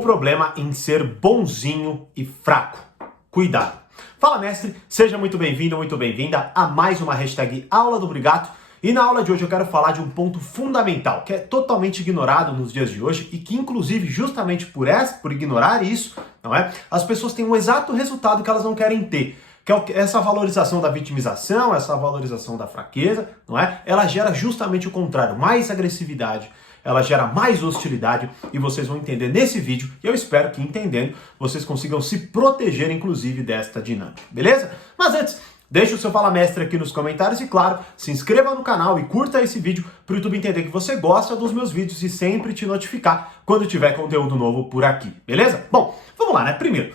problema em ser bonzinho e fraco. Cuidado. Fala, mestre, seja muito bem-vindo, muito bem-vinda a mais uma hashtag Aula do Brigato. E na aula de hoje eu quero falar de um ponto fundamental, que é totalmente ignorado nos dias de hoje e que, inclusive, justamente por ignorar isso, não é? As pessoas têm um exato resultado que elas não querem ter. Que é essa valorização da vitimização, essa valorização da fraqueza, não é? Ela gera justamente o contrário, mais agressividade, ela gera mais hostilidade e vocês vão entender nesse vídeo, e eu espero que entendendo, vocês consigam se proteger, inclusive, desta dinâmica, beleza? Mas antes, deixa o seu Fala Mestre aqui nos comentários e, claro, se inscreva no canal e curta esse vídeo para o YouTube entender que você gosta dos meus vídeos e sempre te notificar quando tiver conteúdo novo por aqui, beleza? Bom, vamos lá, né? Primeiro,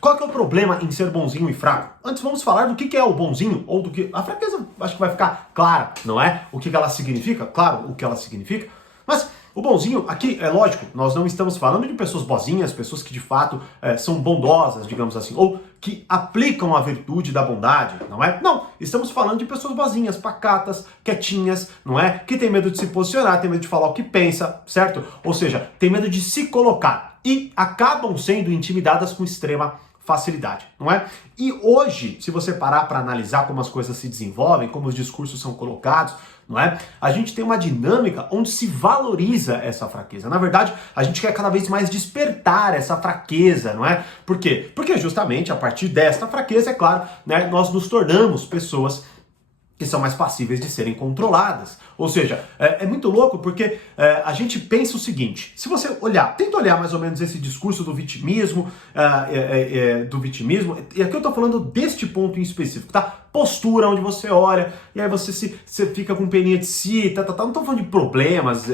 qual que é o problema em ser bonzinho e fraco? Antes vamos falar do que é o bonzinho ou do que... A fraqueza acho que vai ficar clara, não é? O que ela significa, claro, o que ela significa. Mas o bonzinho aqui, é lógico, nós não estamos falando de pessoas boazinhas, pessoas que de fato são bondosas, digamos assim, ou que aplicam a virtude da bondade, não é? Não, estamos falando de pessoas boazinhas, pacatas, quietinhas, não é? Que tem medo de se posicionar, tem medo de falar o que pensa, certo? Ou seja, tem medo de se colocar e acabam sendo intimidadas com extrema facilidade, não é? E hoje, se você parar para analisar como as coisas se desenvolvem, como os discursos são colocados, não é? A gente tem uma dinâmica onde se valoriza essa fraqueza. Na verdade, a gente quer cada vez mais despertar essa fraqueza, não é? Por quê? Porque justamente a partir desta fraqueza, é claro, né, nós nos tornamos pessoas que são mais passíveis de serem controladas. Ou seja, é muito louco porque a gente pensa o seguinte, se você olhar, tenta olhar mais ou menos esse discurso do vitimismo, e aqui eu tô falando deste ponto em específico, tá? Postura, onde você olha, e aí você fica com peninha de si, não tô falando de problemas,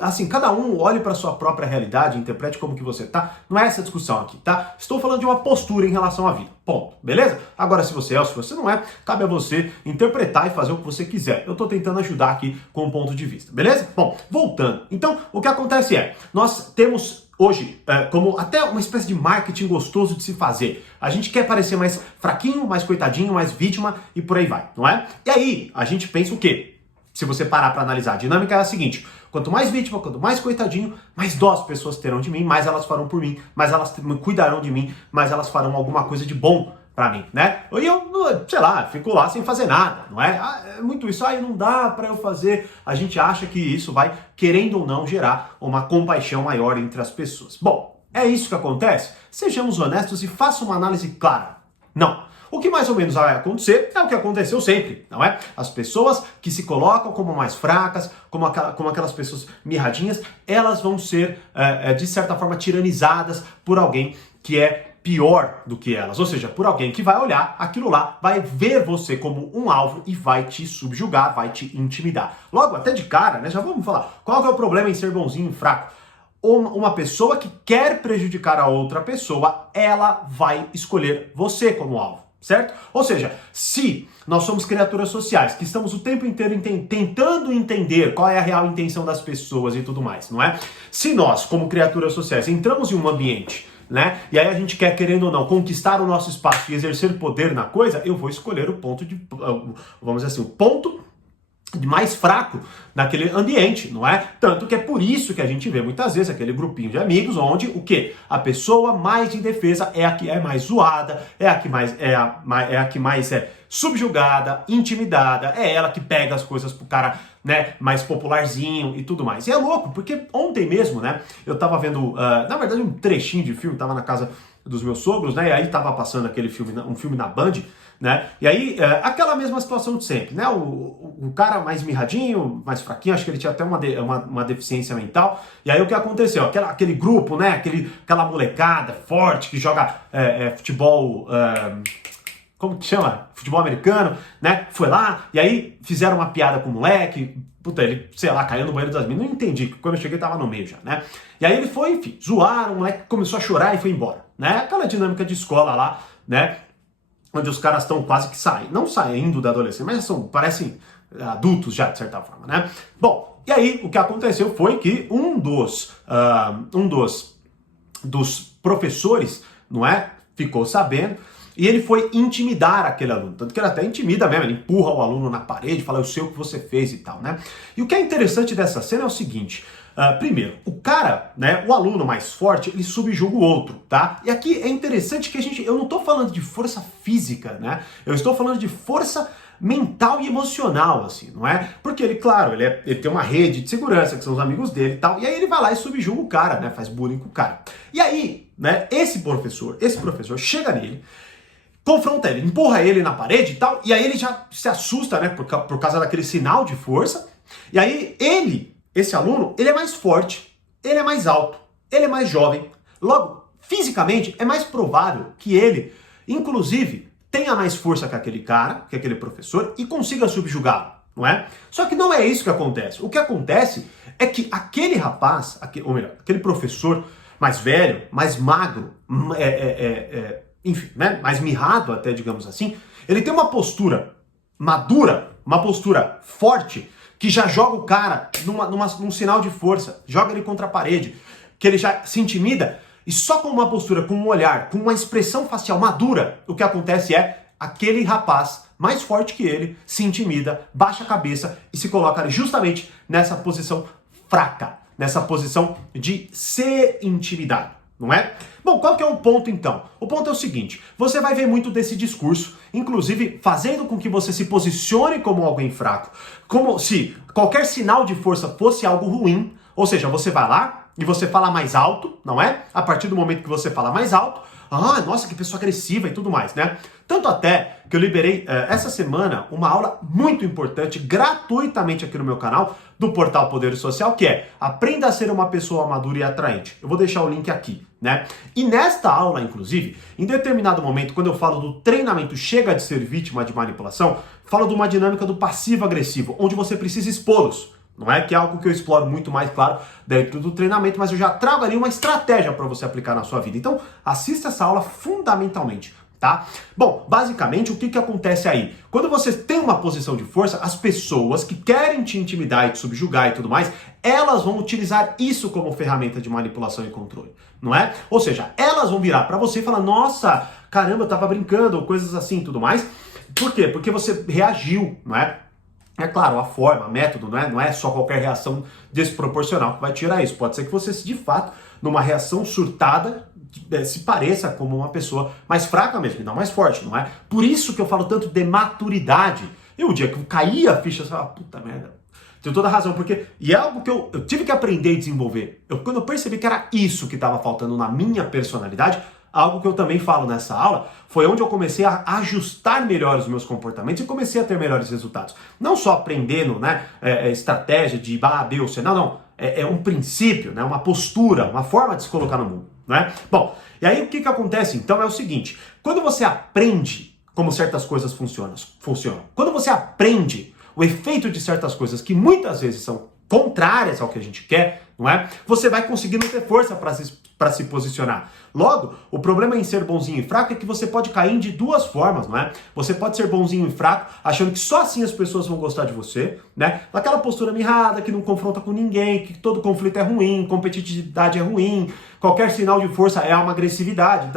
assim, cada um olhe para sua própria realidade, interprete como que você tá, não é essa discussão aqui, tá? Estou falando de uma postura em relação à vida, ponto, beleza? Agora, se você é ou se você não é, cabe a você interpretar e fazer o que você quiser. Eu tô tentando ajudar aqui com um ponto de vista, beleza? Bom, voltando, então, o que acontece nós temos hoje, como até uma espécie de marketing gostoso de se fazer. A gente quer parecer mais fraquinho, mais coitadinho, mais vítima e por aí vai, não é? E aí, a gente pensa o quê? Se você parar para analisar, a dinâmica é a seguinte: quanto mais vítima, quanto mais coitadinho, mais dó as pessoas terão de mim, mais elas farão por mim, mais elas cuidarão de mim, mais elas farão alguma coisa de bom pra mim, né? E eu, sei lá, fico lá sem fazer nada, não é? É muito isso, não dá pra eu fazer. A gente acha que isso vai, querendo ou não, gerar uma compaixão maior entre as pessoas. Bom, é isso que acontece? Sejamos honestos e faça uma análise clara. Não. O que mais ou menos vai acontecer é o que aconteceu sempre, não é? As pessoas que se colocam como mais fracas, como aquelas pessoas mirradinhas, elas vão ser, de certa forma, tiranizadas por alguém que é pior do que elas, ou seja, por alguém que vai olhar aquilo lá, vai ver você como um alvo e vai te subjugar, vai te intimidar. Logo, até de cara, né, já vamos falar, qual que é o problema em ser bonzinho e fraco? Uma pessoa que quer prejudicar a outra pessoa, ela vai escolher você como alvo, certo? Ou seja, se nós somos criaturas sociais, que estamos o tempo inteiro tentando entender qual é a real intenção das pessoas e tudo mais, não é? Se nós, como criaturas sociais, entramos em um ambiente, né? E aí a gente quer, querendo ou não, conquistar o nosso espaço e exercer poder na coisa, eu vou escolher o ponto vamos dizer assim, o ponto mais fraco naquele ambiente, não é? Tanto que é por isso que a gente vê muitas vezes aquele grupinho de amigos onde o quê? A pessoa mais indefesa é a que é mais zoada, é a que mais é subjugada, intimidada, é ela que pega as coisas pro cara, né, mais popularzinho e tudo mais. E é louco, porque ontem mesmo, né, eu tava vendo, na verdade um trechinho de filme, tava na casa dos meus sogros, né, e aí tava passando aquele filme, um filme na Band, né, e aí aquela mesma situação de sempre, né, o cara mais mirradinho, mais fraquinho, acho que ele tinha até uma deficiência mental, e aí o que aconteceu? Aquele grupo, né, aquela molecada forte que joga futebol... como que chama? Futebol americano, né? Foi lá, e aí fizeram uma piada com o moleque, puta, ele, sei lá, caiu no banheiro das minas, não entendi, porque quando eu cheguei tava no meio já, né? E aí ele foi, enfim, zoaram, o moleque começou a chorar e foi embora, né? Aquela dinâmica de escola lá, né? Onde os caras estão quase que não saindo da adolescência, mas parecem adultos já, de certa forma, né? Bom, e aí o que aconteceu foi que um dos professores, não é? Ficou sabendo, e ele foi intimidar aquele aluno, tanto que ele até intimida mesmo, ele empurra o aluno na parede, fala, eu sei o que você fez e tal, né? E o que é interessante dessa cena é o seguinte, Primeiro, o cara, né, o aluno mais forte, ele subjuga o outro, tá? E aqui é interessante que eu não tô falando de força física, né? Eu estou falando de força mental e emocional, assim, não é? Porque ele, claro, ele tem uma rede de segurança, que são os amigos dele e tal, e aí ele vai lá e subjuga o cara, né? Faz bullying com o cara. E aí, né, esse professor chega nele, confronta ele, empurra ele na parede e tal, e aí ele já se assusta, né, por causa daquele sinal de força, e aí esse aluno, ele é mais forte, ele é mais alto, ele é mais jovem, logo, fisicamente, é mais provável que ele, inclusive, tenha mais força que aquele cara, que aquele professor, e consiga subjugá-lo, não é? Só que não é isso que acontece. O que acontece é que aquele rapaz, ou melhor, aquele professor mais velho, mais magro, enfim, né, mais mirrado até, digamos assim, ele tem uma postura madura, uma postura forte, que já joga o cara num sinal de força, joga ele contra a parede, que ele já se intimida, e só com uma postura, com um olhar, com uma expressão facial madura, o que acontece é aquele rapaz mais forte que ele se intimida, baixa a cabeça e se coloca ali justamente nessa posição fraca, nessa posição de ser intimidado, não é? Bom, qual que é o ponto então? O ponto é o seguinte, você vai ver muito desse discurso, inclusive fazendo com que você se posicione como alguém fraco, como se qualquer sinal de força fosse algo ruim, ou seja, você vai lá e você fala mais alto, não é? A partir do momento que você fala mais alto, nossa, que pessoa agressiva e tudo mais, né? Tanto até que eu liberei essa semana uma aula muito importante, gratuitamente aqui no meu canal, do portal Poder Social, que é Aprenda a ser uma pessoa madura e atraente. Eu vou deixar o link aqui, né? E nesta aula, inclusive, em determinado momento, quando eu falo do treinamento chega de ser vítima de manipulação, falo de uma dinâmica do passivo-agressivo, onde você precisa expô-los. Não é que é algo que eu exploro muito mais, claro, dentro do treinamento, mas eu já trago ali uma estratégia para você aplicar na sua vida. Então, assista essa aula fundamentalmente, tá? Bom, basicamente, o que acontece aí? Quando você tem uma posição de força, as pessoas que querem te intimidar e te subjugar e tudo mais, elas vão utilizar isso como ferramenta de manipulação e controle, não é? Ou seja, elas vão virar para você e falar, nossa, caramba, eu tava brincando, ou coisas assim e tudo mais. Por quê? Porque você reagiu, não é? É claro, a forma, o método, não é só qualquer reação desproporcional que vai tirar isso. Pode ser que você, de fato, numa reação surtada, se pareça como uma pessoa mais fraca mesmo, e não mais forte, não é? Por isso que eu falo tanto de maturidade. E o dia que eu caí a ficha, eu falava, puta merda, tenho toda a razão, porque... E é algo que eu tive que aprender e desenvolver. Quando eu percebi que era isso que estava faltando na minha personalidade, algo que eu também falo nessa aula, foi onde eu comecei a ajustar melhor os meus comportamentos e comecei a ter melhores resultados. Não só aprendendo, né, estratégia de A, B ou C, não. É um princípio, né, uma postura, uma forma de se colocar no mundo, né? Bom, e aí o que acontece então é o seguinte, quando você aprende como certas coisas funcionam, quando você aprende o efeito de certas coisas que muitas vezes são contrárias ao que a gente quer, não é? Você vai conseguindo ter força para se posicionar. Logo, o problema em ser bonzinho e fraco é que você pode cair de duas formas, não é? Você pode ser bonzinho e fraco, achando que só assim as pessoas vão gostar de você, né? Naquela postura mirrada, que não confronta com ninguém, que todo conflito é ruim, competitividade é ruim, qualquer sinal de força é uma agressividade,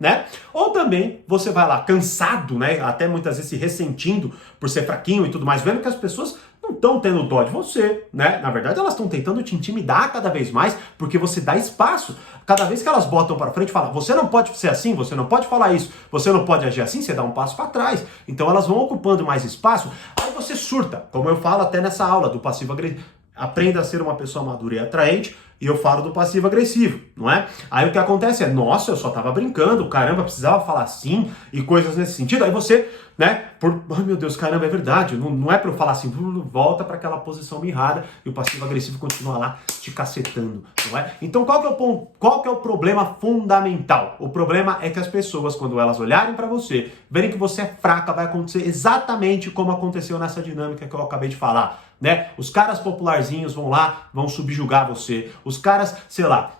né? Ou também você vai lá cansado, né? Até muitas vezes se ressentindo por ser fraquinho e tudo mais, vendo que as pessoas não estão tendo dó de você, né? Na verdade, elas estão tentando te intimidar cada vez mais, porque você dá espaço. Cada vez que elas botam para frente e falam, você não pode ser assim, você não pode falar isso, você não pode agir assim, você dá um passo para trás. Então elas vão ocupando mais espaço, aí você surta, como eu falo até nessa aula do passivo-agressivo. Aprenda a ser uma pessoa madura e atraente, e eu falo do passivo-agressivo, não é? Aí o que acontece é, nossa, eu só tava brincando, caramba, precisava falar assim, e coisas nesse sentido. Aí você, né, ai meu Deus, caramba, é verdade, não é pra eu falar assim, volta para aquela posição mirrada, e o passivo-agressivo continua lá te cacetando, não é? Então qual que é o problema fundamental? O problema é que as pessoas, quando elas olharem para você, verem que você é fraca, vai acontecer exatamente como aconteceu nessa dinâmica que eu acabei de falar, né? Os caras popularzinhos vão lá, vão subjugar você. Os caras, sei lá,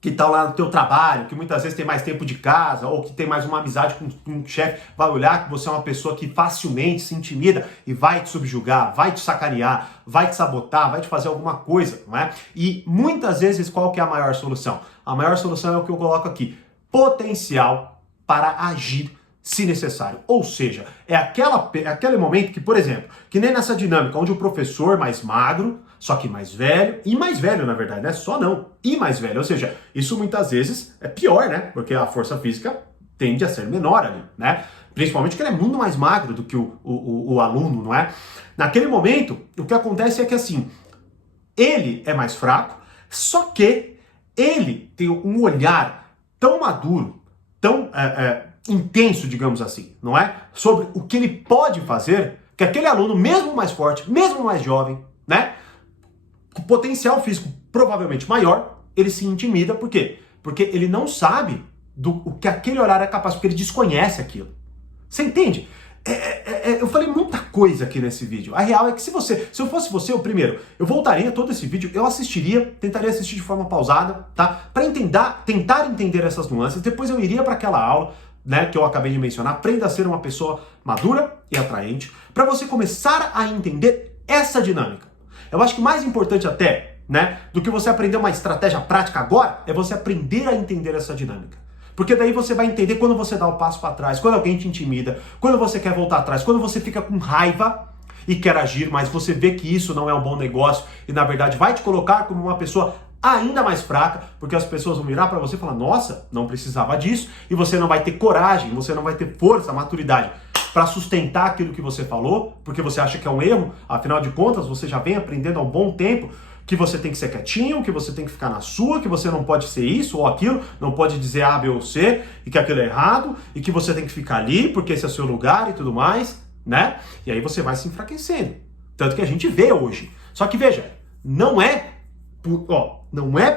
que estão lá no teu trabalho, que muitas vezes tem mais tempo de casa, ou que tem mais uma amizade com um chefe, vai olhar que você é uma pessoa que facilmente se intimida e vai te subjugar, vai te sacanear, vai te sabotar, vai te fazer alguma coisa, não é? E muitas vezes qual que é a maior solução? A maior solução é o que eu coloco aqui, potencial para agir se necessário. Ou seja, é aquele momento que, por exemplo, que nem nessa dinâmica onde o professor mais magro só que mais velho, e mais velho na verdade, né? Só não, e mais velho, ou seja, isso muitas vezes é pior, né? Porque a força física tende a ser menor ali, né? Principalmente porque ele é muito mais magro do que o aluno, não é? Naquele momento, o que acontece é que assim, ele é mais fraco, só que ele tem um olhar tão maduro, tão intenso, digamos assim, não é? Sobre o que ele pode fazer, que aquele aluno, mesmo mais forte, mesmo mais jovem, né? Com potencial físico provavelmente maior, ele se intimida, por quê? Porque ele não sabe o que aquele olhar é capaz, porque ele desconhece aquilo. Você entende? Eu falei muita coisa aqui nesse vídeo. A real é que se eu fosse você, eu voltaria todo esse vídeo, eu tentaria assistir de forma pausada, tá? Para tentar entender essas nuances, depois eu iria para aquela aula, né, que eu acabei de mencionar, aprenda a ser uma pessoa madura e atraente, para você começar a entender essa dinâmica. Eu acho que mais importante até, né, do que você aprender uma estratégia prática agora, é você aprender a entender essa dinâmica. Porque daí você vai entender quando você dá o passo para trás, quando alguém te intimida, quando você quer voltar atrás, quando você fica com raiva e quer agir, mas você vê que isso não é um bom negócio e na verdade vai te colocar como uma pessoa ainda mais fraca, porque as pessoas vão virar para você e falar, nossa, não precisava disso, e você não vai ter coragem, você não vai ter força, maturidade para sustentar aquilo que você falou, porque você acha que é um erro, afinal de contas você já vem aprendendo há um bom tempo que você tem que ser quietinho, que você tem que ficar na sua, que você não pode ser isso ou aquilo, não pode dizer A, B ou C, e que aquilo é errado, e que você tem que ficar ali, porque esse é o seu lugar e tudo mais, né? E aí você vai se enfraquecendo. Tanto que a gente vê hoje. Só que veja, não é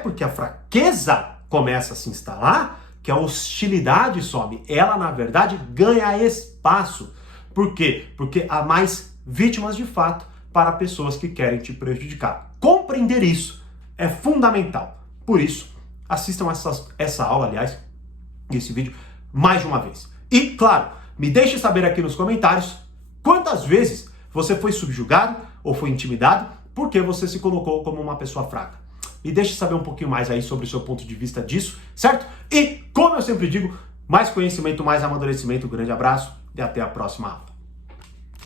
porque a fraqueza começa a se instalar que a hostilidade sobe. Ela, na verdade, ganha espaço. Por quê? Porque há mais vítimas de fato para pessoas que querem te prejudicar. Compreender isso é fundamental. Por isso, assistam essa aula, aliás, esse vídeo, mais de uma vez. E, claro, me deixe saber aqui nos comentários quantas vezes você foi subjugado ou foi intimidado porque você se colocou como uma pessoa fraca. Me deixe saber um pouquinho mais aí sobre o seu ponto de vista disso, certo? E, como eu sempre digo, mais conhecimento, mais amadurecimento. Um grande abraço e até a próxima aula.